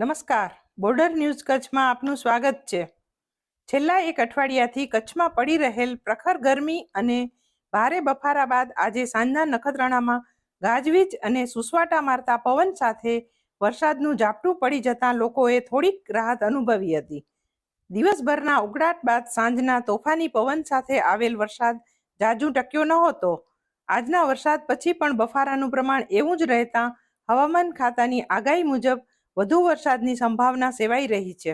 નમસ્કાર, border news કચ્છમાં આપનું સ્વાગત છે. છેલ્લા એક અઠવાડિયાથી કચ્છમાં પડી રહેલ પ્રખર ગરમી અને ભારે બફારા બાદ આજે સાંજના નખત્રાણામાં ગાજવીજ અને સુસવાટા મારતા પવન સાથે વરસાદનું ઝાપટું પડી જતાં લોકોએ થોડીક રાહત અનુભવી હતી. દિવસભરના ઉકળાટ બાદ સાંજના તોફાની પવન સાથે આવેલ વરસાદ ઝાઝુ ટક્યો નહોતો. આજના વરસાદ પછી પણ બફારાનું પ્રમાણ એવું જ રહેતા હવામાન ખાતાની આગાહી મુજબ વધુ વરસાદની સંભાવના સેવાઈ રહી છે.